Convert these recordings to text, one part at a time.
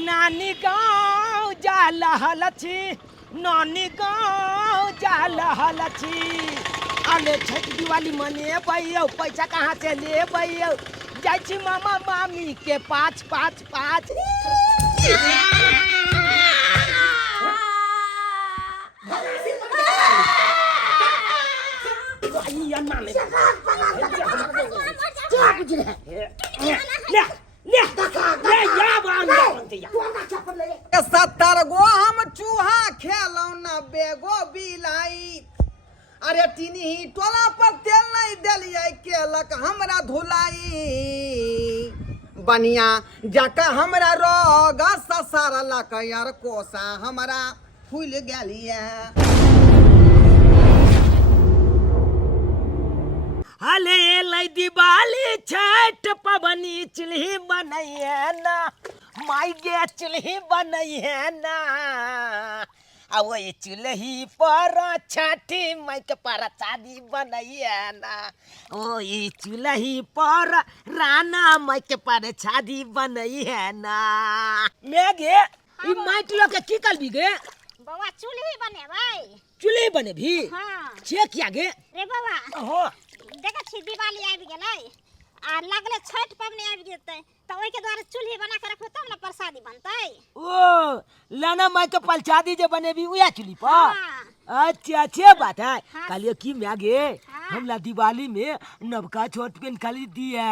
नानी गाँव जा रहल छी, नानी गाँव जा रहल छी। अरे छठ दिवाली मनेबै, पैसा कहाँ से लेबै? जाइ छी मामा मामी के पाँच पाँच पाँच। सत्तर गो हम चूहा खेलौ न बेगो बिलाई। अरे टीनी टोला पर तेल नहीं दिलियै केलक हमरा धुलाई। बनिया जाके हमरा रोग ससरलक यार कोसा हमरा फूल गेलिए। हले लै दिवाली छठ पबनी चुल्ही बनैया ना, माई गे चुल्ही बनैया ना। आ वही चुल्ही पर छठी माई के पर शादी बनैया ना। वही चुल्ही पर राना माई के पर शादी बनैया ना। मैं गे ई माइट लो के की करबी गे? बाबा चुल्ही बनेबै। चुल्ही बनेबी? हाँ। छे किया गे? रे बाबा हो देखै छी दिवाली आबि गेलै आ लगले छठ पबनी आबि जेतै त ओइ के द्वारा चुल्ही बना के रखबै तब न प्रसादी बनतै। ओ लाना माई के प्रसादी जे बनेबी उया चुल्ही पर? हाँ। अच्छा अच्छे बात है। हाँ। कहलिए की मैं गे हाँ। हमला दिवाली में नवका छोट पेन खरीद दिए।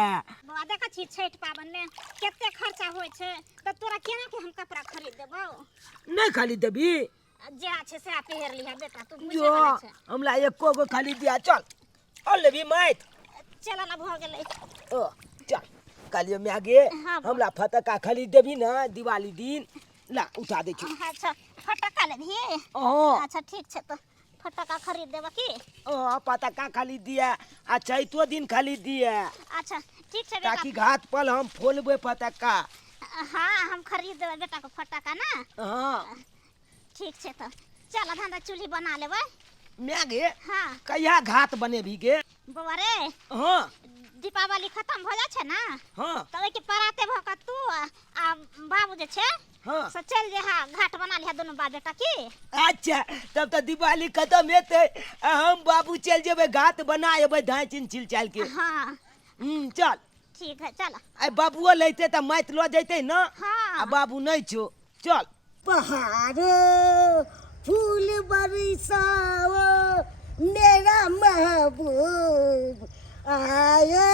बाबा देखै छी छठ पाबन में केते खर्चा होय छै त तोरा केना के हम कपड़ा खरीद देबौ? नहीं खरीद देबी? जे छै से पहिर लिहा बेटा, तू बुझे जो वाला छै। हमला एको गो खरीद दिया। चल और लेबी माइट? चल ना भ गेलै। ओ चल कहलिए मैं गे हाँ। हमला फटका खरीद देबी ना दिवाली दिन। ला उठा दे छी। अच्छा फटक्का लेबही? ओ अच्छा ठीक छै त फटक्का खरीद देबो की? ओ पटका खरीद दिया। अच्छा तो दिन खरीद दिया अच्छा ठीक छै बेटा। ताकि घाट पर हम फोलबे पटका। हाँ हम खरीद देबै बेटा को फटक्का ना। हाँ ठीक छै त चल धंधा चुल्ही बना लेबै। मैं गे हाँ कहिया घाट बनेबी गे? बाबा रे हाँ दीपावली खत्म हो जाइ छै ना हाँ त ओइ के पराते भ क तू आ बाबू जे छै हाँ। से चल जे हा घाट बना लिहा दोनों बाप बेटा की। अच्छा तब तो दिवाली खत्म हेते हम बाबू चल जेबे घाट बना एबे धाय चिन चिल चाल के। हाँ चल ठीक है चल। आई बाबूओ लेते त माइट लो जैते ना। हाँ। आ बाबू नहीं छो चल। पहाड़ फूल बरसाओ मेरा महबूब आया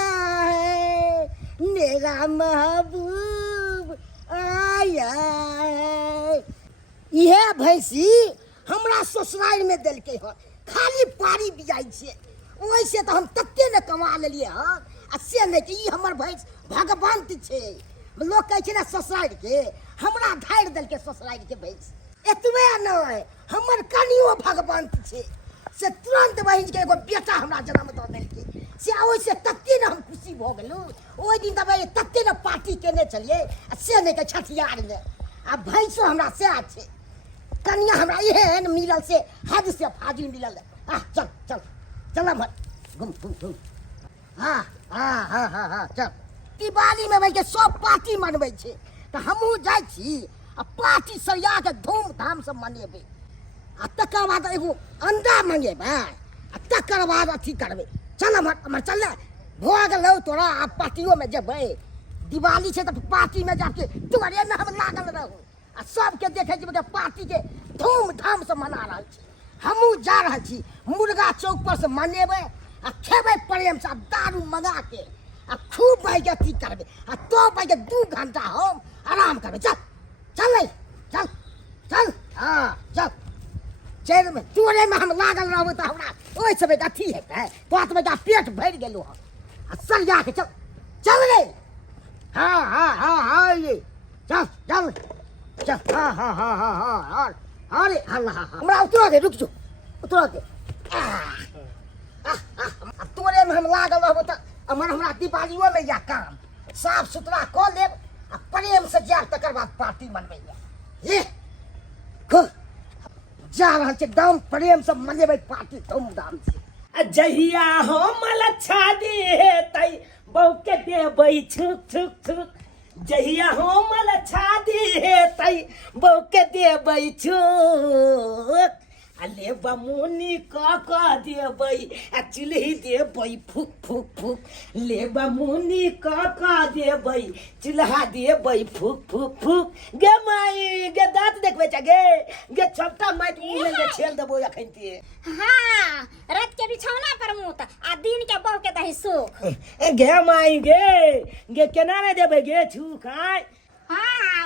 है, मेरा महबूब आया है। यह भैंसी हमरा ससुराल में देलकै ह, खाली पारी बियाई छै। ओइसे तो हम तत्ते न कमा लेलिए ह आ से नहीं कि ई हमर भैंस भगवंत छै। लोग कहै छै ना ससुराल के, हमरा धारि देलकै ससुराल के भैंस। एतबे नहीं हमर कनियो भगवंत छै से तुरंत बहिन के एगो बेटा हमरा जन्म दऽ देलकै। से ओइसे तत्ते न हम खुशी भ गेलहुँ। ओइ दिन तब तत्ते न पार्टी केने छलिए आ से नहीं के छठियार में। आ भैंसो हमरा सएह छै। कनिया हमरा एहन मिलल से हद से फाजिल मिलल। चल चल चल हम घूम घूम घूम। हाँ हाँ हाँ हाँ हाँ चल। दिवाली में भाई के सब पार्टी मनबै छै त हमहूँ जाइ छी आ पार्टी सरिया के धूमधाम से मनेबै। आ तकर बाद एगो अंडा मंगेबै आ तकर बाद अथी करबै। चल हमर चल भऽ गेलौ तोरा आ पार्टियों में जेबै। दिवाली छै त पार्टी में जाके तोरे में हम लागल रहू आ सबके देखै छी पार्टी के धूमधाम से मना रहल छी। हमहूँ जा रहल छी मुर्गा चौक पर से मनेबै आ खेबै प्रेम से दारू मंगा के आ खूब भाई के अथी करबै। आ तो भाई के 2 घंटा हम आराम करबै। चल चल नहीं चल चल। हाँ चल चल में तोरे में हम लागल रहबै त हमरा ओइ समय के अथी हेतै। तो में पेट भरि गेलो ह आ सरिया के चल चल रे। हाँ हाँ हाँ हाँ ये चल चल चल। हाँ हाँ हाँ हाँ हाँ हाँ अरे हल्ला हमरा उतरो दे, रुक जो उतरो दे। तोरे में हम लागल रहबै त हमरा दिवालियो में या काम साफ सुथरा कऽ लेब आ प्रेम से जायब तकर बाद पार्टी मनबै ले। जा रहल छै एकदम प्रेम से मनेबै पार्टी धूमधाम से। जहिया हम शादी हेतै बहू के देबै छुक छुक छुक जहिया हमल छादी हे तई बौके देबै छोक आ लेबा मुनी क देबै आ चुल्ही देबै फूक फूक फूक लेबा मुनी क देबै चूल्हा देबै फूक फूक फूक गे माई गे दाँत देखबै छ गे छोटका माइट मुँह में छेल देबो अखन ते हाँ रात के बिछौना पर मुत आ दिन के बहू के दही सुख गे माई गे केना ने देबै गे छू खाय हाँ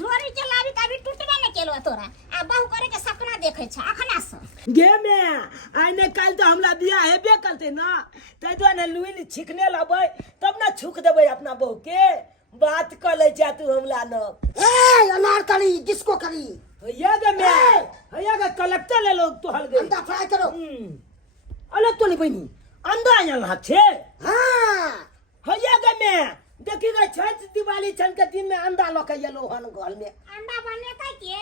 ढोरी चलाबी तभी टूटबे न केलो तोरा आ बहू करे के सपना देखे छ अखना से गे मैं आइ ने काल तो हमरा बियाह हेबे करते ना तै दुआरे लुइल छिकने लबै तब ना छुक देबै अपना बहू के बात कर ले जा तू हमला न ए अनार करी किसको करी भैया गे मैं भैया गे कलेक्टर ले लोग तो हल गई अंडा फ्राई करो अलग तो ले बनी अंडा आयल हाथ छे हाँ भैया गे मैं देखी गई छठ दिवाली छन के दिन में अंडा ल के येलो हन घर में अंडा बने का के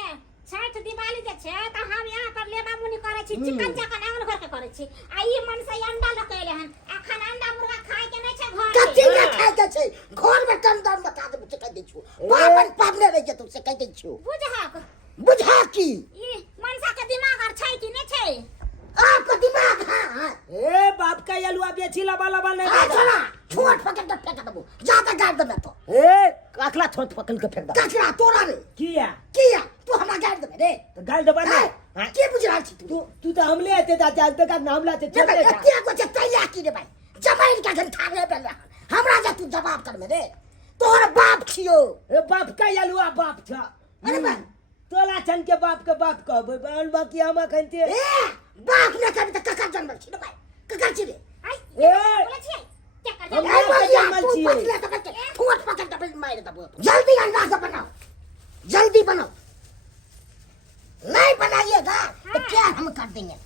छठ दिवाली जे छै त हम यहाँ पर लेबा मुनी करे छी चिकन चकन आंगन घर के करे छी आ ई मन से अंडा ल के ले हन अखन अंडा मुर्गा खाए के नै छै घर कथी ना खाए के छै घर में कम दाम बता दे से कह दे छु पापन पापने रह जे तुमसे कह दे छु बुझहक बुझा की ई मनसा के दिमाग आर छै कि नै छै आपका दिमाग हाँ ए बाप का येलुआ बेची लबा लबा नहीं चला छोट पकड़ के फेंक दबो ज्यादा गाड़ दे मैं तो ए अखला छोट पकड़ के फेंक दे कचरा तोरा रे किया तू हमरा गाड़ दे रे तो गाल दबा ना के बुझरा छी तू तू तो हमले आते ता जानते का नाम लाते ये छोटे भाई क्या को तैयार की रे भाई जमाइन का घन थाने पे हमरा जा तू जवाब कर मेरे तोर बाप छियो ए बाप का येलुआ बाप था अरे भाई तोला छन के बाप कहबे बाल बाकी हम कहते ए बाप ने कभी तक कका जन्म छी रे भाई कका छी रे आई ए बोले छी क्या कर हम ए लोग का भैया जन्मल तू छिए। पतले तो बच्चे छोट पकड़ के मार दबो जल्दी अंडा से बनाओ जल्दी बनाओ नहीं बनाइएगा तो क्या हम कर देंगे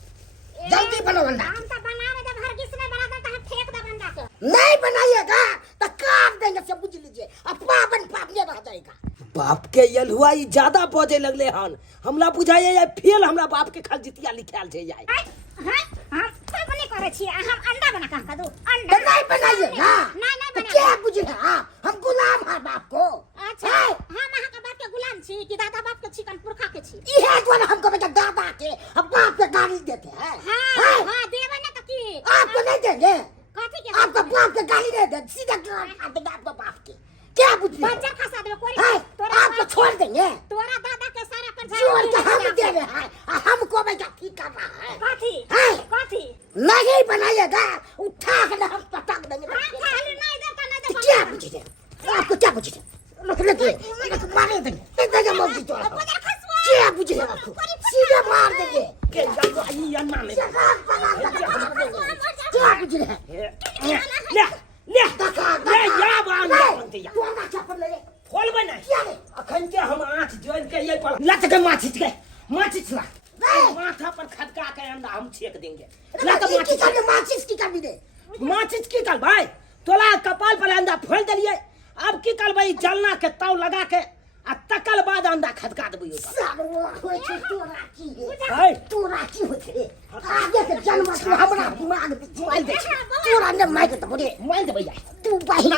जल्दी बनाओ अंडा हम तो बनावे जब हर किसने बना देता है फेंक दे अंडा को नहीं बनाइएगा तो काट देंगे सब बुझ लीजिए अब पापन पापने रह जाएगा बाप के येलुआ ई ज्यादा पौधे लगले हन हमरा बुझाए ये फेल हमरा बाप के खाल जितिया लिखाल छै जाय हां हम सब नहीं करे छी हम अंडा बना के दू तो अंडा नहीं बनाइएगा नहीं तो बना क्या बुझे हम गुलाम हैं बाप को अच्छा हम अहाँ के बाप के गुलाम छी कि दादा बाप के चिकन पुरखा के छी ये जो हमको बेटा दादा के हम बाप के गाली देते हैं हां हां देवे ना तो की आपको नहीं देंगे कथी के आपका बाप के गाली नहीं देंगे सीधा गाली खा देंगे आपको बाप के क्या बुझे बच्चा खसा देवे कोई आपको छोड़ देंगे तोरा दादा के सारा कर छोड़ के हम दे रहे हैं हमको बेटा ठीक कर रहा है कथी हैं? कथी नहीं बनाइएगा उठा के ना हम पटक देंगे हां खाली नहीं दे तो तो क्या बुझे आपको क्या बुझे मारे देंगे देंगे मौजी तो क्या बुझे आपको सीधे मार देंगे के जानो आई अन्ना में क्या बुझे ले ले ले या बान बनते या तोड़ा चप्पल ले खोल बना क्या रे अखन के हम आंख जोन के ये पर लट के माछिच ला माथा पर खटका के अंडा हम छेक देंगे लट की कर माचिस की कर भी दे माछिच की कर भाई तोला कपाल पर अंडा फोड़ देलिए अब की कर भाई जलना के ताव लगा के आ तकल बाद अंडा खटका देबै ऊपर सालो होय छै तोरा की है तोरा की होय छै आगे के जन्म से हमरा दिमाग में मोबाइल दे तोरा ने माइक तो बोले मोबाइल दे भैया तू बहिन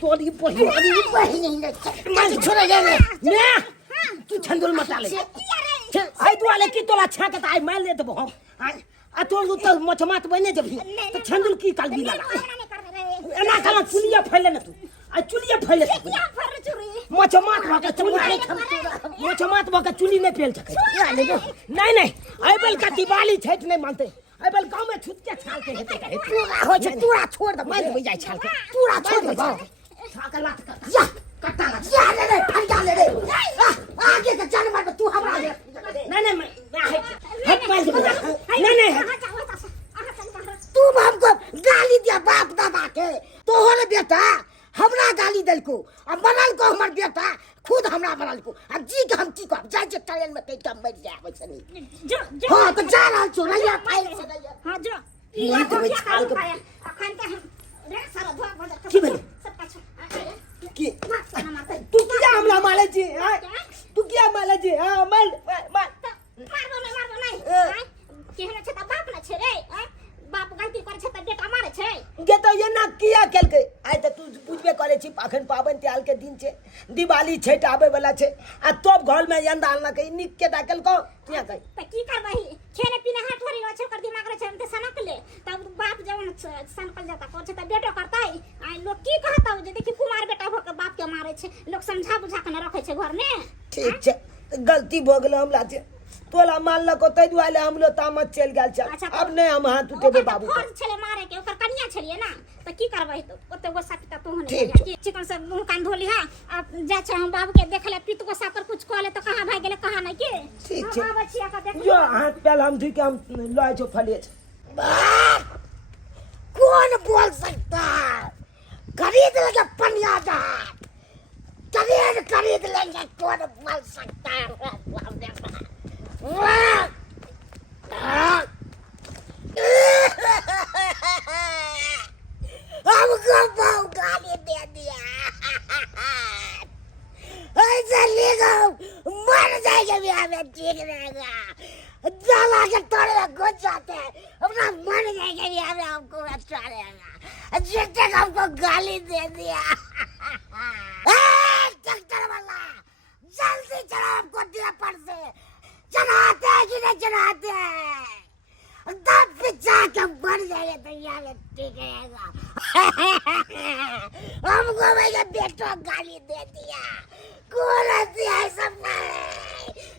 तोरी बहिन बहिन नहीं छोड़ दे मैं तू छंदुल मचा ले आई तू आले की तोला छाके त आई मार ले देबो हम आ तो मचमात बने जबही तो छंदुल की कालबी लगा एना कला चुलिया फैले न तू आ चुलिया फैले मचमात भके चुली नहीं फेल सके नहीं आई बेल का दिवाली छठ नहीं मानते आई बेल गांव में छुट के छाल के हेते का हो छै तोरा छोड़ दे मार दे जाय छाल के तोरा छोड़ दे छाका लात कर या कट्टा लग या ले फंडा ले रे आगे के जन्म में तू हमरा ले नहीं मैं हट मार दे नहीं तुम हमको गाली दिया बाप दादा के तोहर बेटा हमरा गाली दिल को अब बनल को हमर बेटा खुद हमरा बनल को अब जी के हम की को जाय जे ट्रेन में कहीं कम मर जाए वैसे नहीं जो हां तो जा रहा छो रैया फाइल से रैया हां जो नहीं तो मैं छाल के अखन के हम रे सारा धोआ भजा की बोले सब पाछो की तू क्या हमला माले जी तू क्या माले जी हां मार मारबो नहीं केहने छ त बाप न छ रे बाप गलती करे छै त बेटा मारे छै गे तो ये ना किया केलकै आइ त तू बुझबे करे छी पाखन पाबन त्याल के दिन छे दिवाली छठ आबे वाला छे आ तब घर में यंदा आनलकै निक के डाकल को किया कहि त की करबही खेने पीने हाथ थोड़ी रह छै ओकर दिमाग रह छै त सनक ले तब बाप जवन सनकल जाता कर छै त बेटो करतै आ लोग की कहतौ जे देखी कुमार बेटा भ के बाप के मारे छै लोग समझा बुझा के न रखे छै घर में ठीक छे गलती भ गेल हमरा छे तोला मानलको तै दुआरे हम लो तामत चल गेल छ अच्छा, अब नहीं हम हाथ उठेबे बाबू फर्ज छले मारे के ओकर कनिया छलिए ना त की करबै त ओते गोसा पिता तो होने ठीक कि चिकन से मुंह कान धोली हां अब जा छ हम बाबू के देखले पित गोसा पर कुछ कहले त कहां भाग गेले कहां नहीं के ठीक छे बाबा छिया का देख जो हाथ पहले हम धुई के हम लय छो फलिए कौन बोल सकता है? खरीद लेंगे पनियादा, खरीद लेंगे, कौन बोल सकता है? हमको बहुत गाली दे दिया, ऐसा लेगा मर जाएगा भी हमें ठीक रहेगा, दवा के तोड़े घुस जाते हैं, अपना मर जाएगा भी हमें हमको अच्छा रहेगा, जिसने हमको गाली दे दिया, ट्रैक्टर वाला जल्दी चला हमको दिया पर से, चलाते हैं कि नहीं चलाते हैं, दम पिछा के मर जाएगा तो यहाँ ठीक रहेगा, हमको मेरे बेटो गाली दे दिया, कौन ऐसी है सब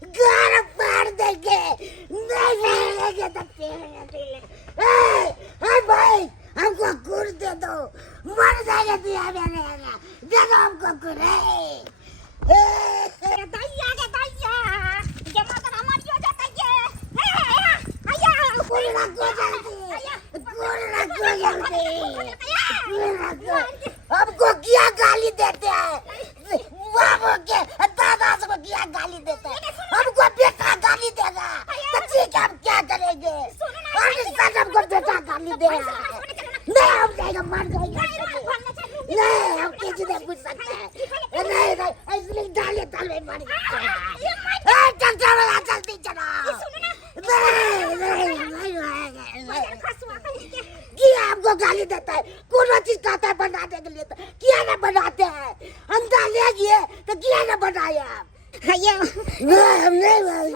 घर फाड़ देंगे, नहीं फेंकेंगे तो फेंकेंगे, भाई हमको गुड़ दे दो, मर जाएगा दिया मैंने, दे दो हमको गुड़, दैया के दैया ये मत हमारी हो जाता है आया गुड़ रखो जल्दी, हमको क्या गाली देते हैं, बाबू के दादा को क्या गाली देते हैं, हमको बेटा गाली देगा, तो ठीक है हम क्या करेंगे, हमको बेटा गाली देगा, नहीं हम जाएगा मर जाएगा, नहीं हम किसी ने पूछ सकते हैं, नहीं इसलिए डाले ताल में मर चलता वाला जल्दी चला, क्या आपको गाली देता है, कौन चीज कहता है बनाने के लिए, तो क्या ना बनाते हैं, अंडा ले गए तो क्या ना बनाए आप, हम नहीं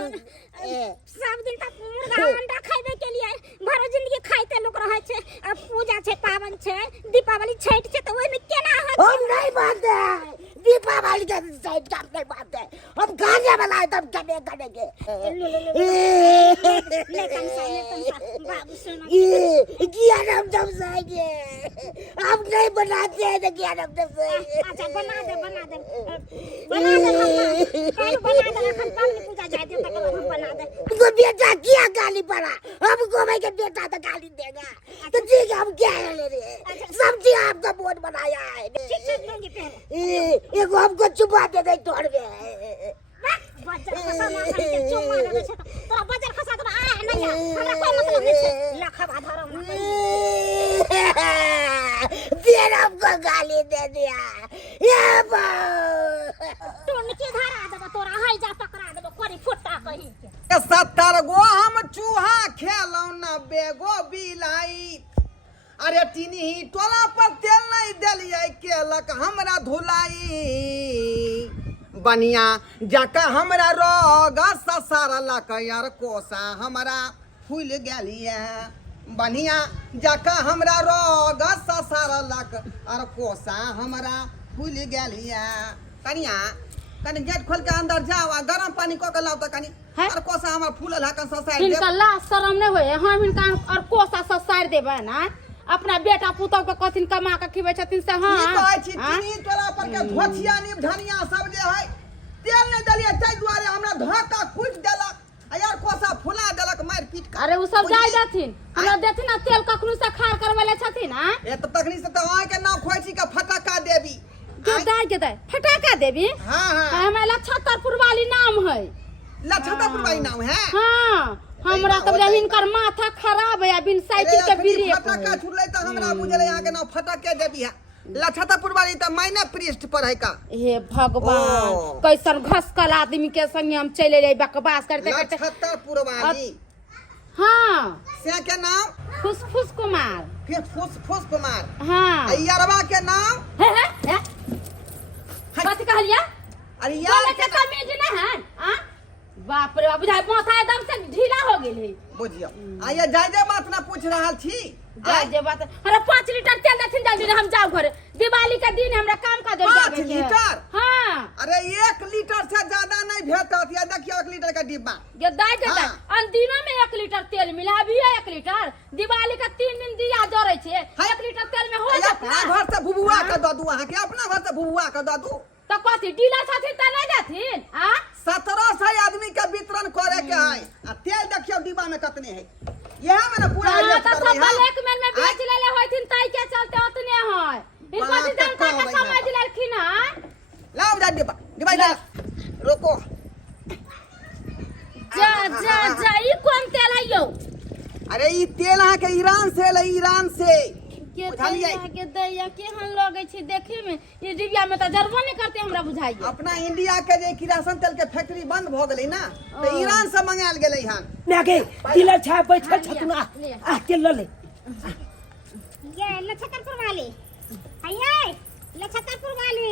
सब दिन तक मुर्गा अंडा खाइबे के लिए भरो जिंदगी खाइते लोग रहे छे, अब पूजा छे, पावन छे, दीपावली छठ छे तो ओइ में केना हो, हम नहीं मानते हैं, दीपावली के साइड का नहीं मानते हैं, हम खाने बनाए तब कभी करेंगे, ले तमसा बाबू सुनो क्या नाम दमसाएंगे, हम नहीं बनाते हैं तो क्या नाम दमसाएंगे, अच्छा बना दे हम कल पूजा जाए दे तक हम बना दे हमको बेटा क्या गाली पड़ा, हमको भाई के बेटा तो गाली देगा, तो ठीक है हम क्या ले रहे हैं, सब्जी आपका बोर्ड बनाया है, चीज लेंगे पहले एक हमको चुपा दे दे तोड़ में, बजर खसा ना के चुम्मा दे छे तोरा बजर खसा तो आ नहीं हमरा कोई मतलब नहीं छे लखवा धरम फिर हमको गाली दे दिया, ये तू निके धरा दे तोरा हाई जा पकड़ा दे कोरी फुट्टा कहि 70 गो हम चूहा खेलौ ना बेगो बिलाई, अरे टिनी टोला पर तेल नहीं देलिए केलक हमरा धुलाई, बनिया जाका हमरा रोग ससारलक यार कोसा हमरा फूल गेलिए, बनिया जाका हमरा रोग ससारलक और कोसा हमरा फूल गेलिए, कनिया कनी गेट खोल के अंदर जाओ आ गरम पानी क के लाओ त कनी और कोसा हमरा फूलल हकन ससार दे, इनका लाश शरम नहीं होए, हम इनका और कोसा ससार देबे ना, अपना बेटा पुतौ के कथिन कमा के खिबै छथिन से, हां की कहै छी टिनी टोला पर के धोथिया नी धनिया सब जे है तेल नहीं दलिए तै दुआरे हमरा धोका कुट देलक, आ यार कोसा फुला देलक मार पीट के, अरे उ सब जाय देथिन, हमरा देथिन ना तेल कखनु से खार करवेले छथिन, हां ए त तखनी से त आय के नाव खोइ छी के फटाका देबी, के दाय फटाका देबी, हां हां हमरा छतरपुर वाली नाम है, लछतापुर वाली नाम है, हां हमरा तब हिनकर माथा खराब है, बिन साइकिल के ब्रेक फटाका छुड़ले त हमरा बुझले यहाँ के नाव फटाके देबी है, लछतापुर वाली त मैंने पृष्ठ पर है का, हे भगवान कैसन घसकल आदमी के संग हम चले जाई बकवास करते करते, लछतापुर वाली हाँ से के नाम फुसफुस कुमार। फिर फुस कुमार। हाँ अयरवा के नाम है कथी कहलिया? अरे बोले यार के तमीज नहीं है हाँ? बाप रे बाप बुझाई माथा एकदम से ढीला हो गेल है। बुझियो आइए जायदे बात ना पूछ रहा थी। जाय जे बात अरे 5 लीटर तेल देथिन जल्दी हम जाओ घरे दिवाली के दिन हमरा काम का दे 5 लीटर? हाँ अरे 1 लीटर से ज्यादा नहीं भेटत। या देखियो 1 लीटर का डिब्बा ये दाई के हाँ। अन दिनों में 1 लीटर तेल मिला अभी 1 लीटर दिवाली का 3 दिन दिया जरे छे 1 लीटर तेल में हो अपना जाता घर से भुबुआ के दऽ दू अहाँ के अपना घर से भुबुआ के दऽ दू। तो कथी डीलर छथिन त नहीं देथिन आ 1700 आदमी के वितरण करे के है। आ तेल देखियो डिब्बा में कितने है। यह में ना पूरा हाँ, रेट तो कर सब रही है। ब्लैक मेल में बेच लेले होथिन तई के चलते उतने है इनको बात जनता तो के भाई समझ लेलखिन है लाओ जा डिब्बा डिब्बा ला रोको। जा ई कौन तेल है यो अरे ई तेल अहाँ के ईरान से ले ईरान से के बुझलियै? दैया के दैया केहन लगे छै देखे में ये डिबिया में तो जरबो नहीं करते हमरा बुझाई अपना इंडिया के जे किरासन तेल के फैक्ट्री बंद भ गेलै ना तो ईरान से मंगायल गेलै हन। नागे डीलर छाप बैठल छतुन आ तेल ल ले। ये लछकरपुर वाली आइए लछकरपुर वाली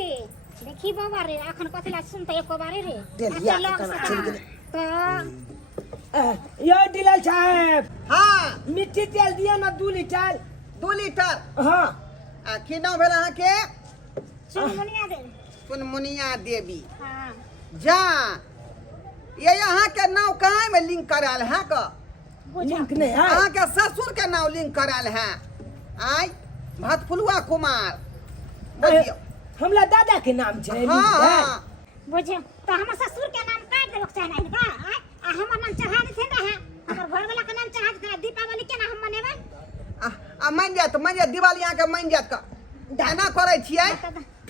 देखी बाबा रे अखन कथि ला सुनते एको बारे रे देलिया अच्छा के लग तना सकता। चल गेलै। तो यो डीलर साहब हाँ मिट्टी तेल दिया ना 2 लीटर। 2 लीटर। हाँ आ की नाम भेल अहाँ के? सुनमुनिया दे सुनमुनिया देवी। हां जा ये यहाँ के नाम कहाँ में लिंक कराल है का? लिंक नहीं है। अहाँ के ससुर के नाम लिंक कराल है। आई भतफुलुआ कुमार बुझियो। हमला दादा के नाम छे लिंक हाँ है। हाँ बुझियो तो हमर ससुर के नाम काट देबक चाहे नहीं का आ हमर नाम चढ़ा दे थे ना हमर घर वाला के नाम चढ़ा दे दीपावली के ना हम मनेबै आ मन जात दिवाली अहाँ के मन जात का दाना करे छियै।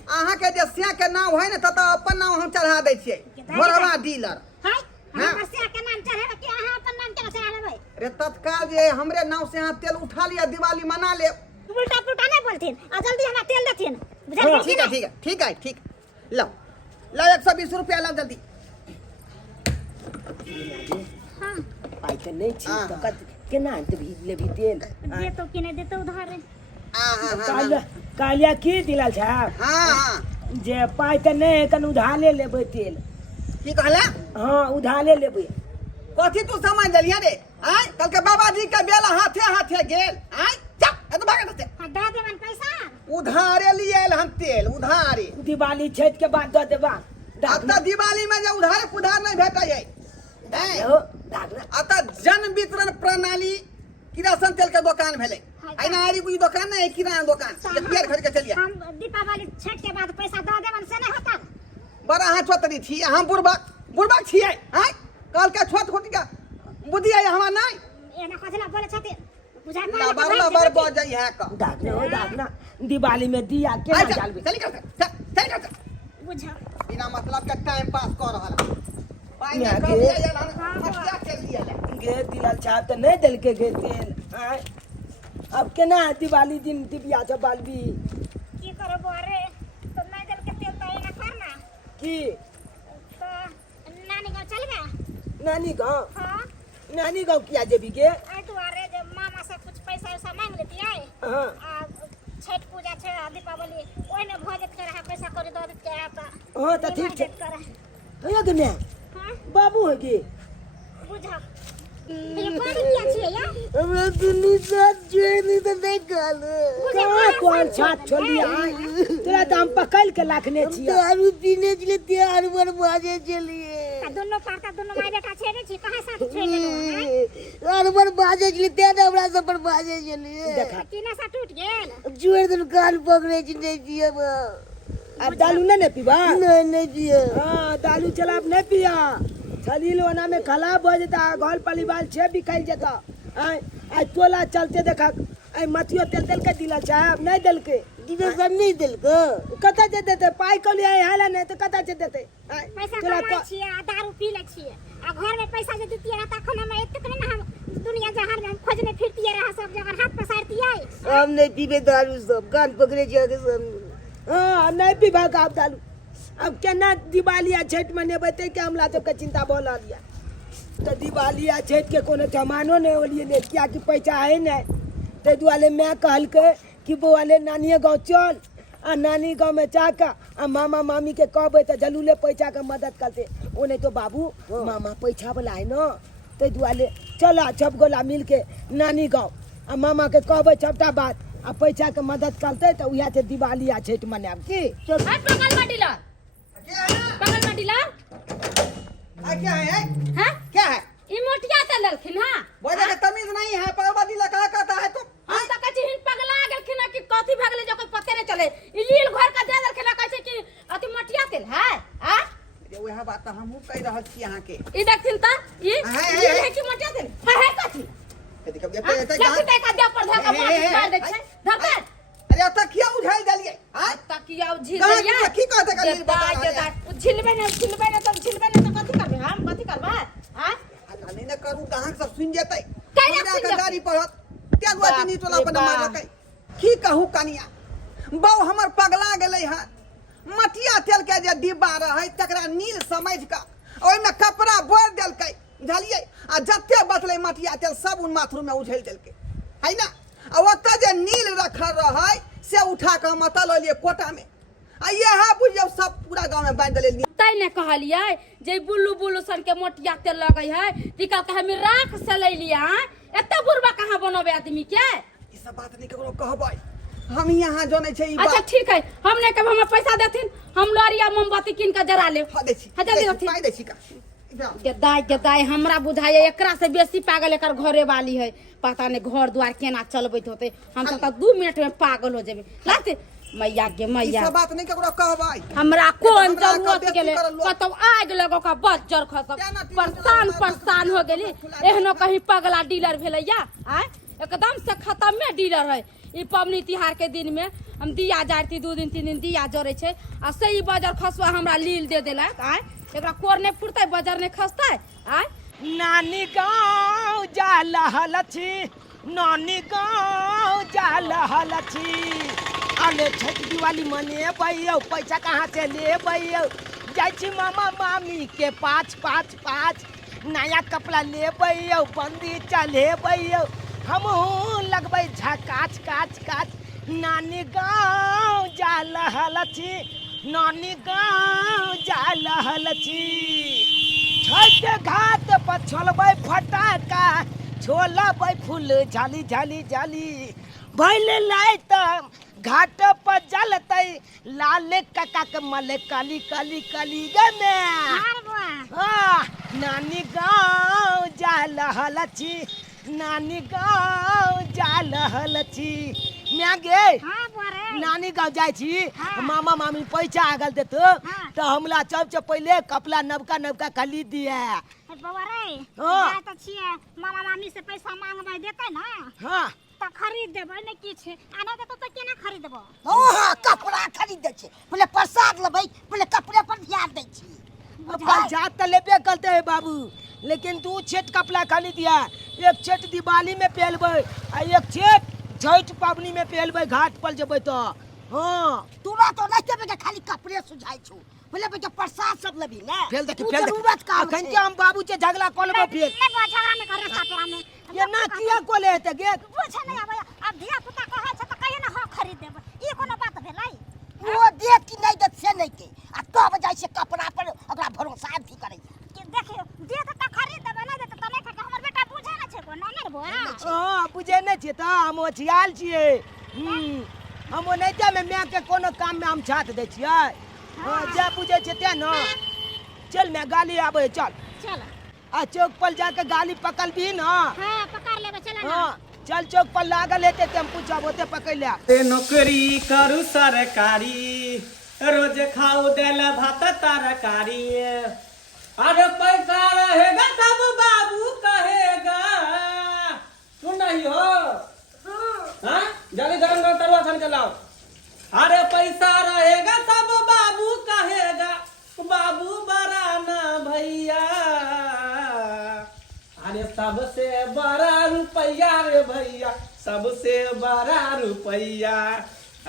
अहाँ के जे सिया के नाम है ना त अपन नाम हम चढ़ा दै छियै घोरवा डीलर। हाय हाँ। हमर से के नाम चढ़ा के अहाँ अपन नाम के चढ़ा लेबै रे तत्काल जे हमरे नाम से अहाँ तेल उठा लिया दिवाली मना ले। उल्टा पुल्टा नहीं बोलथिन आ जल्दी हमरा तेल देथिन बुझल ठीक है ठीक है ठीक है ठीक लो लो 120 रुपया लो जल्दी। हां पाई के नहीं छी हाँ, तो हाँ। कत केना अंत भी लेबी तेल। दे तो कि नहीं देते उधार रे कालिया कालिया की दिलाल साहब हाँ हाँ जे पाई के नहीं कन उधारे लेबै तेल। की कहला? हाँ उधारे लेबै। कथी तू समझ लिया रे? आय कल के बाबा जी के बेला हाथे हाथे गेल। आय चल ए तो भाग दे। हां दे देवन पैसा उधारे लिए हम तेल उधारे। दिवाली छठ के बाद दऽ देबा। अब तो दिवाली में जो उधार पुधार नहीं भेटा है। दागना अब तो जन वितरण प्रणाली किरासन तेल के दुकान भेले। आई ना आरी कोई दुकान नहीं है किराना दुकान। ये पियर खरीद के चलिए। हम दीपावली छठ के बाद पैसा दे देवन से नहीं होता बड़ा हाथ छोतरी थी हम बुरबक छिए। आय कल के छोट खोटी का बुद्धि है हमार नहीं। एना कथला बोले छथि बुझा लबर लबर बज जाई है का। दागना दिवाली में दिया आय केना चल डालबै। चली कर चल कर बुझा बिना मतलब के टाइम पास कर रहल। पाई मैं ना कर आगे- दिया यार हटिया चल दिया ले। गे दिलाल साहब तो नहीं दिल के गे तेल। आय अब केना दिवाली दिन दिबिया सब बालबी की करबो रे तो नहीं दल के तेल तो एना करना की तो नानी गांव चलबे नानी गाँव हां नानी गाँव किया जेबी के। आई दुआरे जे मामा से कुछ पैसा वैसा मांग लेती है हाँ आ छठ पूजा छे आ दीपावली ओइ ने भोजत करे है पैसा करे दे के आता हाँ तो ठीक छे। है कि नहीं हां बाबू है की बुझा ये कौन किया छे या हमरा दुनी साथ जोड़ी तो नहीं गालो कहाँ कौन साथ छोड़िए आय तेरा तो हम पकड़ के लाखने छियै। दारू पीने के लिए तैयार पर बाजे चलिए दोनों पार्टा दोनों माय बेटा छेड़े छी कहां साथ छोड़ देलो और पर बाजे चलिए तेरा हमरा सब पर बाजे चलिए देखा किना सा टूट गेल जोड़ दिन कान पकड़े छी नहीं दिए अब दालू नहीं पिबा। नहीं दिए हाँ दालू चलाब नहीं पिया शरीर ओना में खराब हो जाता घर परिवार छे बिकाई जाता। आय आज तोला चलते देखा आई मथियो तेल तेल के दिला साहब नहीं दिल के दिने सब नहीं दिल को कता जे देते पाई को लिए हाला नहीं तो कता जे देते। आय पैसा तोला कमाई छिए आ दारू पी ले छिए आ घर में पैसा जे दितिए रहा तखन हम एते करे ना हम दुनिया जहान में हम खोजने फिरतिए रहा सब जगह हाथ पसारतिए हम नहीं पीबे दारू सब कान पकड़े छी आगे सब हाँ नहीं पीबा का अब दालू अब केना दिवाली आ छठ मनेबै ते के हमला सबके चिंता भऽ लिया। तो दिवाली आ छठ के कोनो सामानो नहीं होलिए ले क्या की पैसा है नहीं ते दुआले मैं कहल के कि बोले नानी गाँव चल आ नानी गाँव में जाकर आ मामा मामी के कहबे तो जलूले पैसा के मदद करते ओ नहीं तो बाबू मामा पैसा वाला है न ते दुआले चला सब गोला मिल के नानी गाँव आ मामा के कहबे सबटा बात आ पैसा के मदद करते तो उहे से दिवाली आ छठ मनाब की बगल में डीलर क्या है बगल में डीलर क्या है हाँ क्या है ई मोटिया से ललखिन हाँ बोले के तमीज नहीं है पगलबादी लगा कहता है तुम हम तो कहे हिन पगला गेलखिन कि कथी भगले जो कोई पते नहीं चले ई लील घर का दे देलखिन कहै कि अति मोटिया तेल है आ ये वह बात हम कह रहल छी यहां के ई देखथिन त ई है कि मोटिया तेल है कथी कथी कब ये कथी ते का दे पर धक्का मार दे छै धक्का अरे तकिया उझाई देलिए हां तकिया झिल दिया की कहते कर बता झिलबे न तो कथी करबे हम कथी करबा हां नहीं न करू कहां सब सुन जेतै काहे हमरा सुन के जेतै? गाड़ी पड़त क्या दुआ नी टोला पर मार लकै की कहू कनिया बहु हमर पगला गेलै है मटिया तेल के जे डिब्बा रहै तकरा नील समझ के ओइ में कपड़ा भर देलकै बुझलियै आ जत्ते बचलै मटिया तेल सब उन माथुर में उझैल देलकै है ना आ ओतऽ जे नील रखल रहै से उठा के हम अतल लिये कोटा में आ यह बुझियौ सब पूरा गांव में बांध देलियै तै ने कहलियै जे बुल्लू बुल्लू सन के मोटिया तेल लगै है टिकल के हम राख से ले लिया एते बुरबा कहां बनबे आदमी के ई सब बात नहीं ककरो कहबै हम यहाँ जानै छै ई अच्छा बात ठीक है हम नहीं कहब हमें पैसा देथिन हम लड़िया मोमबत्ती किन के जरा ले हाँ दै छी जल्दी देथिन पाइ दै छी का गेदाय हमरा बुझाइए एकरा से बेसी पागल एकर घरे वाली है पता नहीं घर द्वार केना चलबैत होते हम सब 2 मिनट में पागल हो जेबे लागते मैया गे ई मैया सब बात नहीं ककरो कहबै हमरा कोन हमरा जरूरत कते गेले करल लोग। कतौ आग लगो का बज्जर खसक केना तीन परेशान हो गेली एहनो कहीं पगला डीलर भेलैया आ एकदम से खत्म में डीलर है ई पबनी तिहार के दिन में हम दिया जारती 2 दिन 3 दिन दिया जरे छे आ सही बजर खसवा हमरा लील दे देलक आ एकरा कोर ने फुरतै बजर ने खसतै आ नानी गाँव जा लहल छी नानी गाँव जा लहल छी अले छठ दिवाली मनेबै यौ पैसा कहाँ से लेबै यौ जाइ छी मामा मामी के पाँच नया कपड़ा लेबै यौ बंदी चलेबै यौ हमहूँ लगबै झकाच काच नानी गाँव जा लहल छी नानी गाँव जा लहल छी छठ घाट पर छोड़बै फटाका छोड़बै फूल झाली भैले लाइट घाट पर जलतै लाल काका के मले काली गे में हाँ नानी गाँव जा लहल छी नानी गाँव जा लहल छी मैं गे हाँ बोरे नानी गाँव जाइ छी हाँ। मामा मामी पैसा आगल देतो हाँ। तो हमला सबसे पहले कपड़ा नवका खरीद दिए बोरे हाँ। जाय त छियै मामा मामी से पैसा मांगबै देतै ना हाँ त खरीद देबै ने किछ आ नै देतौ त केना खरीदबो हाँ कपड़ा खरीद दे छै पहले प्रसाद लेबै पहले कपड़े पर ध्यान दै छी पंचायत तो लेबे करते है बाबू लेकिन तू छठ कपड़ा खरीद दिया एक छठ दिवाली में पहनबै आ एक छठ पावनी में पहनबै घाट पर जेबै तो हाँ तूरा तो नहीं के खाली कपड़े सुझाई छु पहले बेटा प्रसाद सब लेबी ना फेल देख तू फेल जरूरत का अखन के हम बाबू से झगड़ा कर लेबो फेल ले झगड़ा में करे सापेरा में ये ना किया कोले है गे बुझे नहीं आबै अब धिया पुता कहै छै त कहियो ना हां खरीद देबै ई कोनो बात भेलै वो देख कि नहीं देख से नहीं के आ तब जाय से कपड़ा पर ओकरा भरोसा भी करे कि देखियो दे त खरीद देबै नै देतै त नै फेर हमर बेटा बुझे ना छै कोनो नै रे हाँ बुझे नहीं छे तो हम ओछियाल छिए हम ओनाहिते में मैं के कोनो काम में हम छाट दै छियै हाँ जे बुझे छे ते न चल मैं गाली आबै चल चल आ चौक पर जाके गाली पकड़ भी ना हां पकड़ लेबै चल ना हाँ चल चौक पर लागल हेते टेम्पू सब होते पकड़ ले ते नौकरी करू सरकारी रोज खाऊ देल भात तरकारी अरे पैसा रहेगा तब बाबू कहेगा सुन नहीं हो हाँ जल्दी गरम गरम तरुआ छान के लाओ अरे पैसा रहेगा तब बाबू कहेगा बाबू बड़ा ना भैया अरे सबसे बड़ा रुपया रे भैया सबसे बड़ा रुपया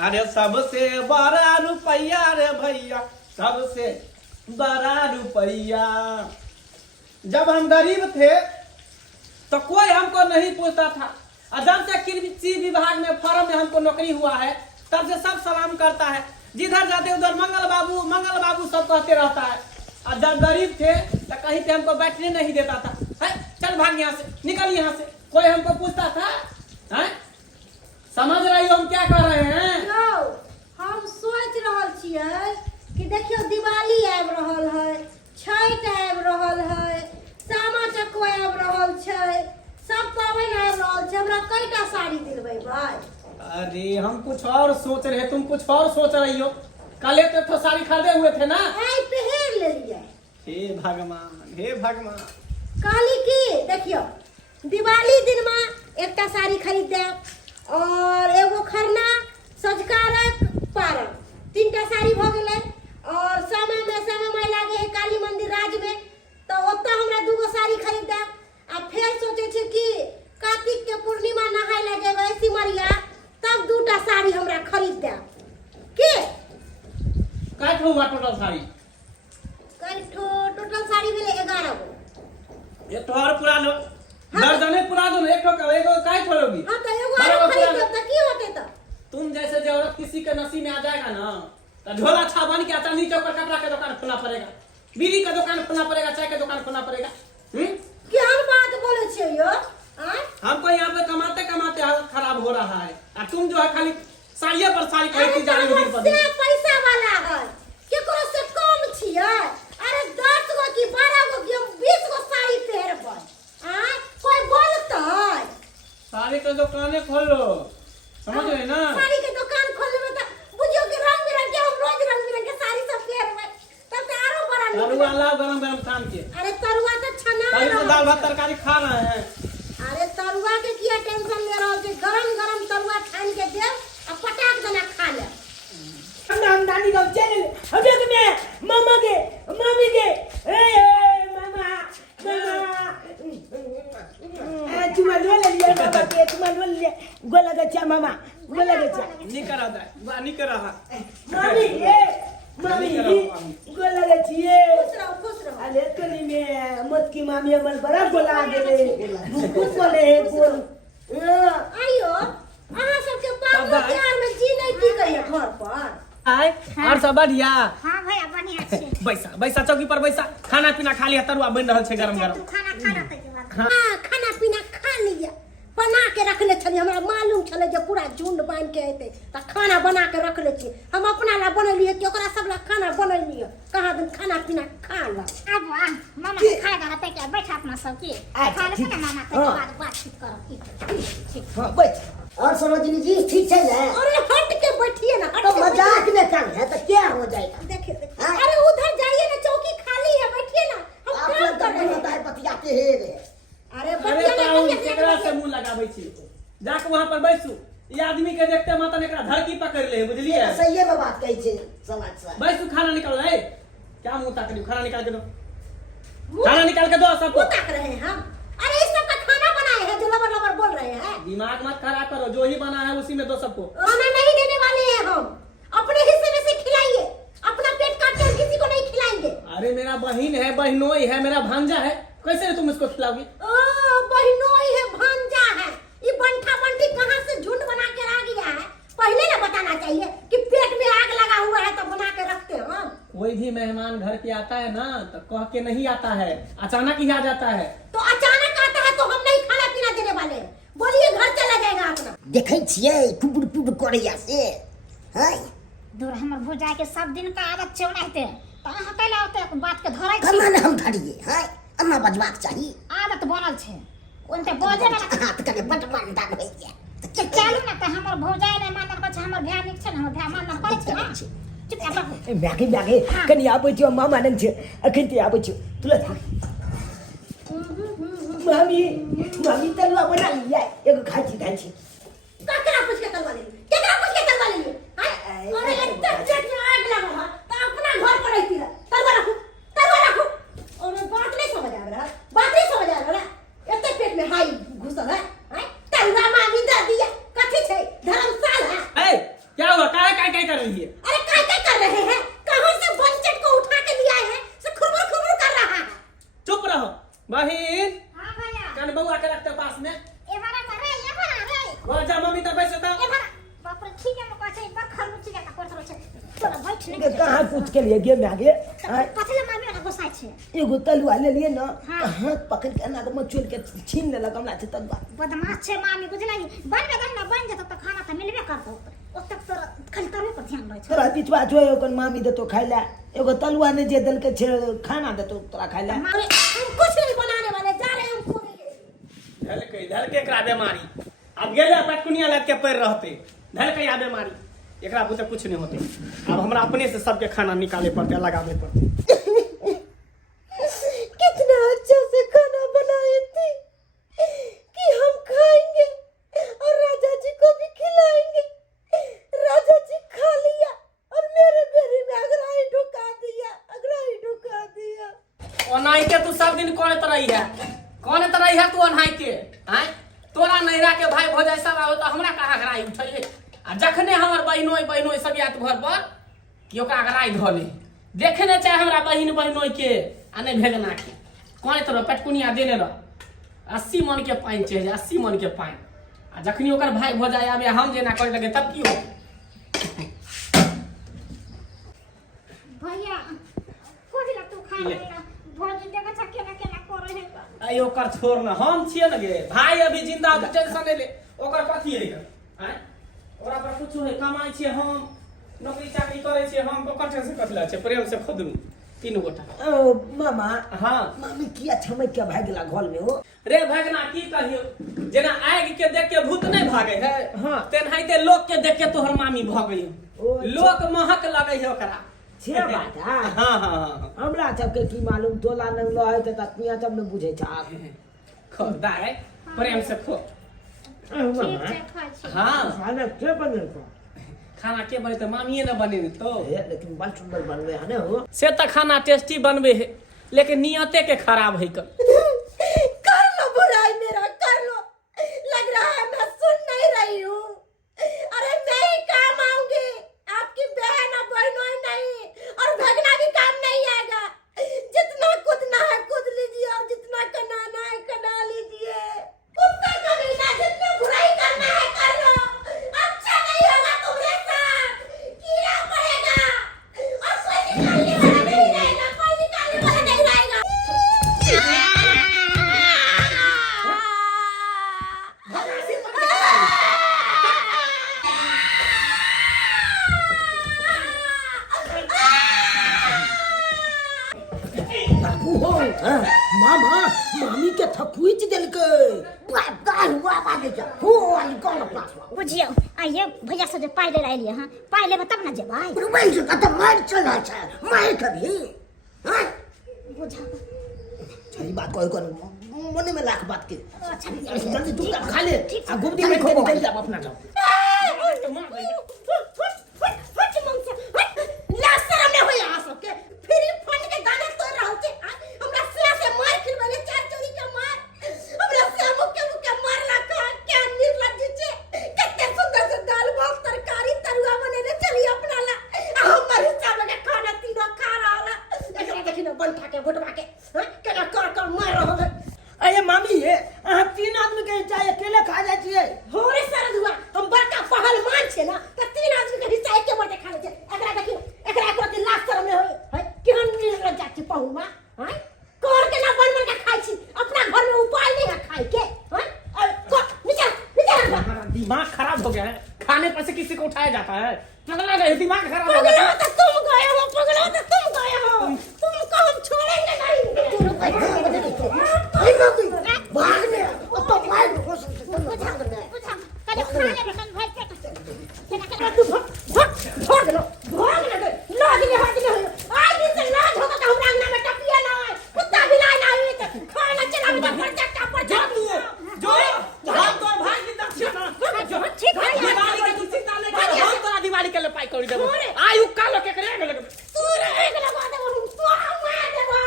अरे सबसे बड़ा रुपया रे भैया सबसे बड़ा रुपया जब हम गरीब थे तो कोई हमको नहीं पूछता था, और जब से कृषि विभाग में फॉर्म में हमको नौकरी हुआ है तब से सब सलाम करता है। जिधर जाते उधर मंगल बाबू सब कहते रहता है। और जब गरीब थे तो कहीं पे हमको बैठने नहीं देता था, है चल भाग यहाँ से, निकल यहाँ से, कोई हमको पूछता था? है समझ रही हो हम क्या कर रहे हैं? हम सोच रहल छियै कि देखियो दिवाली आबि रहल है, छठ आबि रहल है, सामा चकेवा आबि रहल छै, सब पाबनि आबि रहल छै, हमरा कईटा साड़ी दिलबै भाई? अरे हम कुछ और सोच रहे, तुम कुछ और सोच रही हो। कल तो साड़ी खरीदे हुए थे ना? आई पहन लेलियै। हे भगवान, हे भगवान। कहली की देखियो दिवाली दिन में एकटा साड़ी खरीद देब और एगो खरना सजका रख पारब, 3टा साड़ी भ गेलै। और समय लागे है काली मंदिर राज में तो ओतऽ हमरा 2गो साड़ी खरीद देब। आ फिर सोचे छी कि कार्तिक के पूर्णिमा नहाय ले जेबै सिमरिया, तब 2टा साड़ी हमरा खरीद देब। के काट हुआ टोटल साड़ी? टोटल साड़ी भेलै 11 गो। ये तो और पुरा लो, दर्जने पुरा दो, एक काय छोड़ोगी? हां तो एगो और खरीद देब त की होते त? तुम जैसे जो औरत किसी के नसीब में आ जाएगा ना तो झोला छा बन के चांदनी चौक पर कपड़ा के दुकान खोलना पड़ेगा, बीड़ी का दुकान खोलना पड़ेगा, चाय का दुकान खोलना पड़ेगा। केहन बात बोले छियै यो? हमको यहाँ पे कमाते कमाते हालत खराब हो रहा है, और तुम जो है खाली साड़िये पर साड़ी खरीदती जा रही हो। पैसा वाला है, केकरो से कम छियै? अरे 10 गो की 12 गो की 20 गो साड़ी पहनबै, कोई बोलतै? साड़ी के दुकाने खोल लो, समझ रहे ना? साड़ी के दुकान खोल लेबै त बुझियो कि रंग बिरंग के हम रोज रंग बिरंग के साड़ी सब पहनबै, तब त आरो बड़ा नीक। तरुआ लाओ गरम छान के। अरे तरुआ त छना तो दाल भात तरकारी खा रहे हैं। अरे तरुआ के किया टेंशन ले रहल छै? गरम तरुआ छान के देब आ पटाक देना खा ले। हम नानी गाँव चले हम एक में मामा के मामी के मामा चुमा ले लिया मामा के, चुमा ले लिया गोला गच्चा मामा, गोला गच्चा नहीं करा दे, नहीं करा मामी गोला गच्ची खुश रहो। अरे कली में मत की मामी हमर बड़ा गोला गेले बहुत बोले है बोल। आइयो अहाँ सबके बाप प्यार में जी नहीं की कहिए घर पर? आए और सब बढ़िया? हाँ भैया बढ़िया छै। बैसा चौकी पर बैसा, खाना पीना खा लिया, तरुआ बन रहल छै गरम तू खाना खा लेते के बाद। हाँ खाना पीना खा लिया, बना के रखले छली, हमरा मालूम छले जे पूरा झुंड बांध के एते त खाना बना के रखले छी। हम अपना ला बनलिए कि ओकरा सब ला खाना बनलिए, कहाँ दिन खाना पीना खा ला। अब मामा के खाएगा रहते क्या? बैठ अपना सब के खा लेते ना मामा, के बाद बातचीत करो। ठीक हां बैठ। और सरोजिनी जी ठीक छै ना? अरे हट के बैठिए ना, हट के मजाक न कर है तो क्या हो जाएगा? देखिए अरे उधर जाइए ना, चौकी खाली है, बैठिए ना, हम काम कर रहे हैं। पतिया के हे रे। अरे अरे ताऊ केकरा से मुंह लगाबै छी? जाके वहां पर बैसू, ये आदमी के देखते माता ने एकरा धरकी पकड़ ले, बुझलिए? सही में बात कही छे समाज से। बैसू, खाना निकाल ले। क्या मुंह ताक रही हो? खाना निकाल के दो, खाना निकाल के दो सबको। ताक रहे हैं हम? अरे इस सब का खाना बनाए हैं जो लबर लबर बोल रहे हैं? दिमाग मत खराब करो, जो ही बना है उसी में दो सबको। खाना नहीं देने वाले हैं हम, अपने हिस्से में से खिलाइए, अपना पेट काट कर किसी को नहीं खिलाएंगे। अरे मेरा बहन है, बहनोई है, मेरा भांजा है, कैसे तुम इसको खिलाओगी? बहनोई है, भांजा है, ये बंठा बंटी कहाँ से झुंड बना के आ गया है? पहले ना बताना चाहिए कि पेट में आग लगा हुआ है तो बना के रखते हैं हम। कोई भी मेहमान घर पे आता है ना तो कह के नहीं आता है, अचानक ही आ जाता है। तो अचानक आता है तो हम नहीं खाना पीना देने वाले हैं, बोलिए घर चला जाएगा अपना। देखे छियै टुपुर टुपुर करैया से है दूर हमर भुजाए के सब दिन का आदत छै ओनाहिते, त अहाँ कैला ओते बात के धरै छी? कमान हम धरिए है, अन्ना बजबाक चाही, आदत बनल छै ओनते बजे वाला। हाथ करे बटमान दान होइए तो चलू ना, त हमर भौजाई ने मानल छै, हमर भाय नीक छै, हमर भाय मानल करै छै ना। चुप रह। म्यागे म्यागे कनी आबै छियो, मामा नन छै अखन ते आबै छियो तुला था। मामी तलवा बना लिया एगो खाची खाची। केकरा पूछ के करवा लेली? केकरा पूछ के करवा लेली? अरे इतना पेट में आग लगा है तो अपना घर पर रहती है, तरवा रखो, तरवा रखो। और बात नहीं समझ आ रहा, बात नहीं समझ आ रहा, इतना पेट में हाई घुसल है, तरवा मामी दे दिया, कथी छै धर्मशाला है? ए क्या हुआ? काय कर रही है? अरे काय कर रहे हैं? कहां से बंचट को उठा के लिया है, से खुरमुर खुरमुर कर रहा है। चुप रहो, बहिन हां भैया कन बउआ के रखते पास में ए बारा रे ये बारा रे बोल जा मम्मी तो बैठ ए बारा बाप रे ठीक है मैं कहै छै बखर मुची जाता कोठ रह छै चलो बैठ के नहीं कहाँ कुछ के लिए गे में आगे पथले मामी वाला गोसाई छै एगो तलुआ ले लिए ना हाँ। हाथ पकड़ के ना मत चोल के छीन लेलक हमरा से तलुआ बदमाश छै मामी बुझलै बनबे दहना बन जेतो त खाना त मिलबे करतो ओतक तो खाली तवे पर ध्यान रहे छै तोरा बिचवा जो ओकन मामी देतो खाइ ला एगो तलुआ ने जे दल के छे खाना देतो तोरा खाइ ला मारे हम कुछ नहीं बनाने वाले जा रहे हम कोने धल के एकरा बीमारी अब गेले पटकुनिया लग के पैर रहते धल के या बीमारी एकरा बुते कुछ नहीं होते अब हमरा अपने से सबके खाना निकाले पड़ते लगावे पड़ते कितना अच्छा से खाना बनाए थे कि हम खाएंगे और राजा जी को भी खिलाएंगे। राजा जी खा लिया और मेरे बेरी में अगराई ढुका दिया। ओनाई के तू सब दिन कोने तरही है तू ओनाई के हैं तोरा नैरा के भाई भौजाई सब आओ तो हमरा कहाँ घराई उठले आ जखने हमर बहिनोई सब यात घर पर कि ओकरा घराई धले देखे ने चाहे हमरा बहिनोई के आ नहीं भेगना के कोने तरह पटकुनिया देले रह 80 मन के पाइन चाहिए 80 मन के पाइन आ जखनी ओकर भाई भौजाई आबे हम जेना करे लगे तब की हो भैया कोही ला तू खाए लेगा भोज देखा छ केना केना करे है आई ओकर छोड़ न हम छिए न गे भाई अभी जिंदा तू टेंशन ले ओकर कथी है हैं ओकरा पर कुछ है कमाई छिए हम नौकरी चाकरी करे छिए हम ओकर टेंशन कथला छै प्रेम से खुद तीन गोटा ओ मामा हां मामी किया छमक के भाग गेला घर में हो रे भगना की कहियो जेना आग के देख के भूत नहीं भागे है हाँ। तेनाहिते लोग के देख के तोहर मामी भागे ओ, लोग महक लगे है ओकरा छे बात है हां हां हमरा सबके की मालूम तोला न लहे त तनिया सब न बुझे छा खुदा है प्रेम से खो मामा ठीक है खाए छी हां खाना के बनल को खाना के बने तो मामीए न बने तो है लेकिन बड़ सुंदर बनवे है न हो से तो खाना टेस्टी बनबे है लेकिन नियते के खराब है कर कर लो बुराई मेरा कर लो। लग रहा है मैं सुन नहीं रही हूँ। अरे मैं ही काम आऊंगी आपकी बहन और बहनों नहीं और भगना भी काम नहीं आएगा। जितना कूदना है कूद लीजिए और जितना कनाना है कना लीजिए। कुत्ते का बिना जितना बुराई करना है कर लो। अच्छा नहीं होगा तुम्हारे साथ कीड़ा पड़ेगा और कोई निकालने वाला नहीं रहेगा कोई निकालने वाला नहीं रहेगा। बाबू हो हाँ, मामा मामी के थकुच दिल के का हुआ बागे जा हो वाली कौन पास बुझियो आइए भैया से जे पाई ले आइलिए हां पाई लेबे तब ना जेबै रुबैल से त मार चला छ मार कभी हां बुझा सही बात कोई कोन मने में लाख बात के अच्छा जल्दी तू खा ले आ गुमटी में के निकल जा अपना जाओ अरे मामी ये अहाँ तीन आदमी के चाय अकेले खा जाय छियै होरे सरद हुआ हम बड़का पहलवान छे ना त तीन आदमी के हिस्सा एके बार खा ले छे। एकरा देखियो एकरा एको दिन लाख शर्म में है केहन मिल जाती पहुमा हैं कर के ना बन के खाई छी अपना घर में उपाय नहीं है खाए के हैं निचल हमारा दिमाग खराब हो गया है खाने पर से किसी को उठाया जाता है पगला गए दिमाग खराब हो पगला गया तो तुम गए हो पगला तो तुम गए हो तुमको हम छोड़ेंगे नहीं। भाग ले ओ तो भाई बुझा कने खा लेबे कने भर से केना तू छोड़ दे भाग ले लाज ले हाथ ले आज दिन से लाज होगा तो हमरा अंगना में टपिया ना है कुत्ता भी ना आवे तो खाना चला में पर चट्टा पर जा तू जो हम तो भाई की दक्षिणा जो ठीक है दिवाली के दूसरी ताले के हम तोरा दिवाली के लिए पाई करी देबो आयु कालो के करे लगे तू रे एक लगा दे तू मार देबो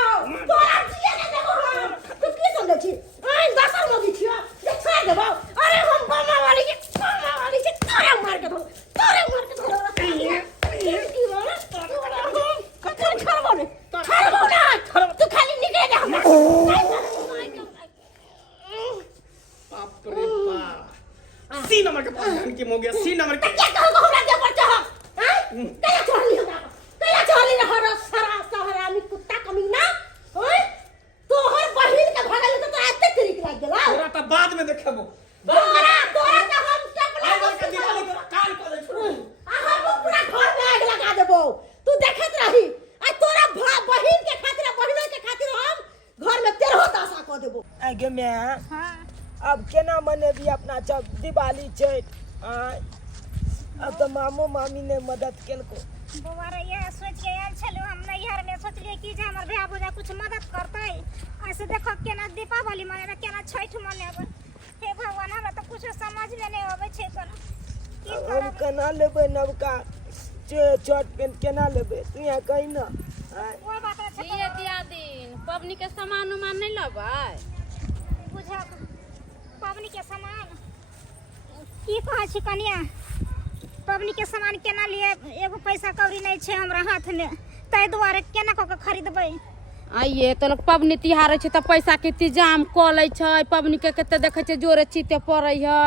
तोरा जिए ने देबो तू की समझ छी की मोगे 80 नंबर के क्या कहू हमरा के बच्चा हो हैं कया चोरली हमरा कया चोरली रे हर सारा सहरामी कुत्ता कमीना ओए तोहर बहिन के भगल तो तोरा एते तरीक लाग गेला तोरा त बाद में देखबो तोरा तो हम टपला आई बार के दिवाली तोरा काल को दे छोड़ आ हम पूरा घर में आग लगा देबो तू देखत रही आ तोरा बहिन के खातिर बहिन के खातिर हम घर में तेरहो दासा को देबो आगे मैं हाँ अब केना मनेबी अपना जब दिवाली छठ अब तो मामू मामी ने मदद केलको बउआ रे ये सोच के आयल छलो हम नैहर में सोचलिए कि जे हमर भैया भौजा कुछ मदद करतै ऐसे देखो केना दीपावली मनेबे केना छठ मनेबे हे भगवान हमरा तो कुछ समझ में नहीं आबै छै कोनो की हम करब केना लेबै नवका छठ पेन केना लेबै तू यहाँ कही ना कोई बात छै दिए दिया दिन पबनी के सामान उमान नहीं लबै बुझब पबनी के सामान की कहै छी कनिया पबनी के सामान केना लिए एगो पैसा कौड़ी नहीं छै हमरा हाथ में ताहि दुआरे केना कऽ के खरीदबै आइए तो लोग पबनी तिहार होइ छै तऽ पैसा के इंतजाम कऽ लै छै पबनी के कते देखै छै जोरे चीते पड़ै है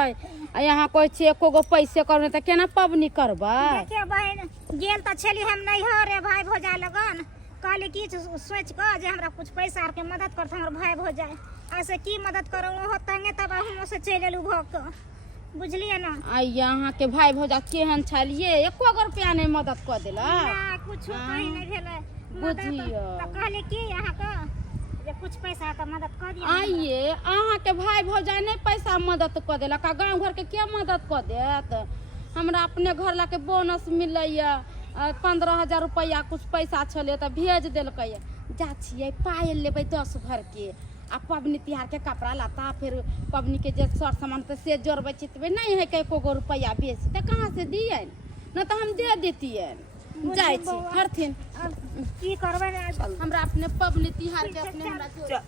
आ यहाँ कहै छै एको गो पैसे करबै तऽ केना पबनी करबै देखिए बहन गेल तऽ छली हम नैहर रे भाई भौजा लगन कहली कि सोच कऽ जे हमरा कुछ पैसा आर के मदद करत हमर भाई भौजा ऐसे की मदद करू ओहो तंगे तब हम से चलि एलू भऽ कऽ बुझलिए ना आइए अहाँ के भाई भौजा केहन छलिए एको गो रुपया नहीं मदद कऽ देला ना कुछ कहीं नहीं भेलै बुझियौ। तऽ कहली कि अहाँ के जे कुछ पैसा तऽ मदद कऽ दिअ आइए अहाँ के भाई भौजा नहीं पैसा मदद कऽ देलक आ गाँव घर के के मदद कऽ देत हमरा अपने घर ला के बोनस मिलैया 15,000 रुपया कुछ पैसा छलै तऽ भेज देलकै जा छियै पायल लेबै 10 भर के आ पबनी तिहार के कपड़ा लत्ता फिर पबनी के जे सर सामान तऽ से जोड़बै चितबै नहीं है एको गो रुपया बेसी तऽ कहाँ से दियै न तऽ हम दे देतियै जाइ छी हरथिन अब की करबै रे हमरा अपने पबनी तिहार के अपने हमरा जब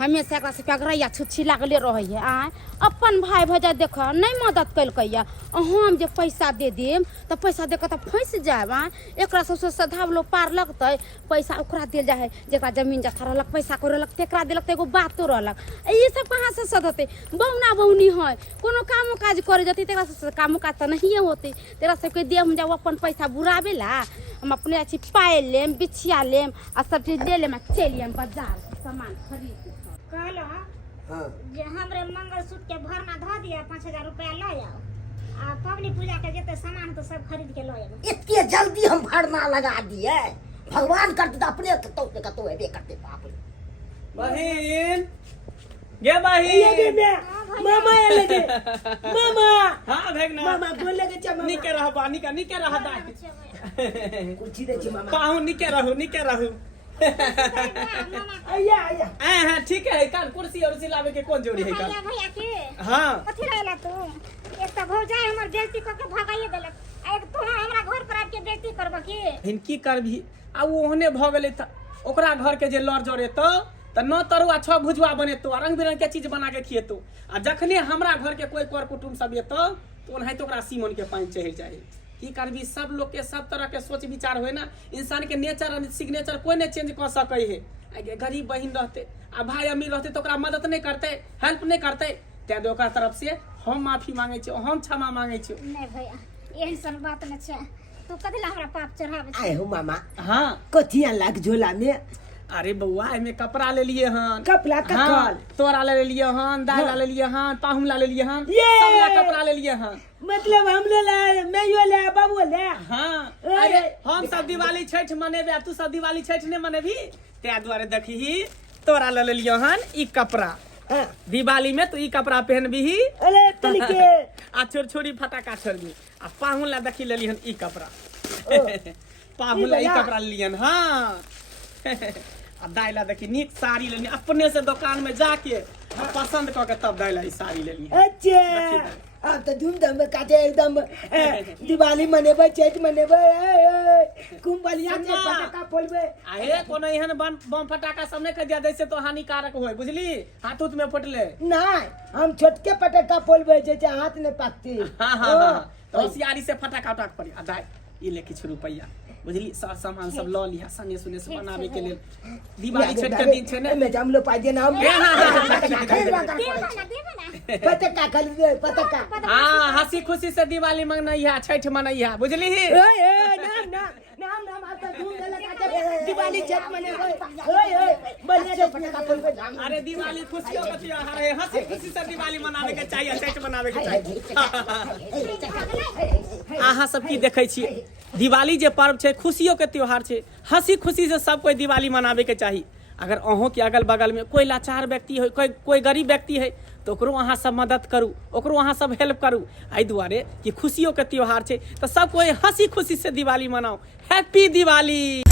हमेशा एकरा से पगरैया छुच्छी लागले रहै है आ अपन भाई भौजा देख नहीं मदद कैलकैया हम जे पैसा दे देम तऽ पैसा दे के तऽ फंस जाएब आ एकरा सबसे सधावलो पार लगतै पैसा ओकरा देल जाइ है जेकरा जमीन जथा रहलक पैसा को रहलक तेकरा देलक तऽ एगो बातो रहलक ई सब कहाँ से सधतै बहुना बहुनी है कोनो काम काज करे जतै तेकरा से काम काज तऽ नहीं होतै तेकरा सबके दे हम जाओ अपन पैसा बुराबे ला हम अपने अच्छी पायल लेम बिछिया लेम आ सब चीज ले लेम आ चलियम बाजार सामान खरीद कहलो हाँ जे हमरे मंगलसूत्र के भरना धऽ दिया 5,000 रुपया लऽ आओ आ पबनी पूजा के जते सामान तो सब खरीद के लऽ आबो इतने जल्दी हम भरना लगा दिए भगवान करते तो अपने तो है करते बाप रे बहिन गे ये बहिन गे मैं मामा ये लगे मामा हां भेगना मामा बोल लगे चा मामा निके रहबा निके रह दा कुछ दे छी मामा पाहु निके रहू आया आया हां ठीक है कान कुर्सी और लावे के कोन जोड़ी है भैया कान भैया के हां कथी रहला तू एक त भौजाई हमर बेइज्जती क के भगाइए देलक आ एक तू हमरा घर पर आके बेइज्जती करब की हिन की करबी आ वो ओहने भ गेलै त ओकरा घर के जे लड़ जड़े त न तरुआ छ भुजवा बनेतो आ रंग बिरंग के चीज बना के खिएतो आ जखने हमरा घर के कोई कर कुटुम सब एतो तो ओनाहिते ओकरा सीमन के पानी चढ़ जाए की करबी सब लोग के सब तरह के सोच विचार होय ना इंसान के नेचर और सिग्नेचर कोई नहीं चेंज कर सकै है आगे गरीब बहिन रहते आ भाई अमीर रहते तो ओकरा मदद नहीं करते हेल्प नहीं करते ते ओकरा तरफ से हम माफी मांगे छी हम क्षमा मांगे छी नहीं भैया एहन सन बात न छै तू कथी ला हमरा पाप चढ़ावे छै आए हो मामा हां कथिया लाग झोला में अरे बउआ एमे कपड़ा ले लिए हन कपड़ा कखल तोरा ले लिए हन दाल ले लिए हन पाहुन ले लिए हन ये! सब ला कपड़ा ले लिए हन मतलब हम ले मैं यो ले बाबू ले हां अरे हम सब दिवाली छठ मनेबे तू सब दिवाली छठ ने मनेबी ते द्वारे देखही तोरा ले लिए हन ई कपड़ा हाँ। दिवाली में तू ई कपड़ा पहनबी अरे तलिके आ छोरी फटाका छोड़बी आ पाहुन ला देखी लेली हन ई कपड़ा पाहुन ला ई कपड़ा लियन हां आ दाइला देखी नीक साड़ी लेनी अपने से दुकान में जाके पसंद क के तब दाइला ई साड़ी लेली अच्छा अब तो धूमधाम में काटे एकदम दिवाली मनेबे छठ मनेबे कुंभलिया के पटाखा फोड़बे आहे कोनो एहन बम फटाका सब नहीं कर दिया दैसे तो हानिकारक होय बुझली हाथ उत में फटले नहीं हम छोटके पटाखा फोड़बे जे हाथ में पाकती हां तो होशियारी से फटाका उठाक पड़ी आ दाइ ई ले किछ रुपया बुझली सर सामान सब ल लिया सने सुने से बनावे के लिए दिवाली छठ के दिन छै ने में हम लोग पाजे ना हम देबा ना पतका खरीदे पतका। हाँ हंसी खुशी से दिवाली मनैया, छठ मनैया, बुझली ही? नाम आता धूम लगा दिवाली छठ मने ओए बढ़िया से पटका फोन पे जाम। अरे दिवाली खुशियों का त्योहार है, हंसी खुशी से दिवाली मनावे के चाहिए, छठ मनावे के चाहिए। अहाँ सब की देखै छियै, दिवाली जे पर्व छै खुशियों के त्योहार छै, हंसी खुशी से सब कोई दिवाली मनावे के चाही। अगर अहों के अगल बगल में कोई लाचार व्यक्ति है, कोई गरीब व्यक्ति है, तो ओकरो अहाँ सब मदद करू, ओकरो अहाँ सब हेल्प करू। एहि दुआरे कि खुशियों के त्योहार छै, तो सब कोई हंसी खुशी से दिवाली मनाओ। हैप्पी दिवाली।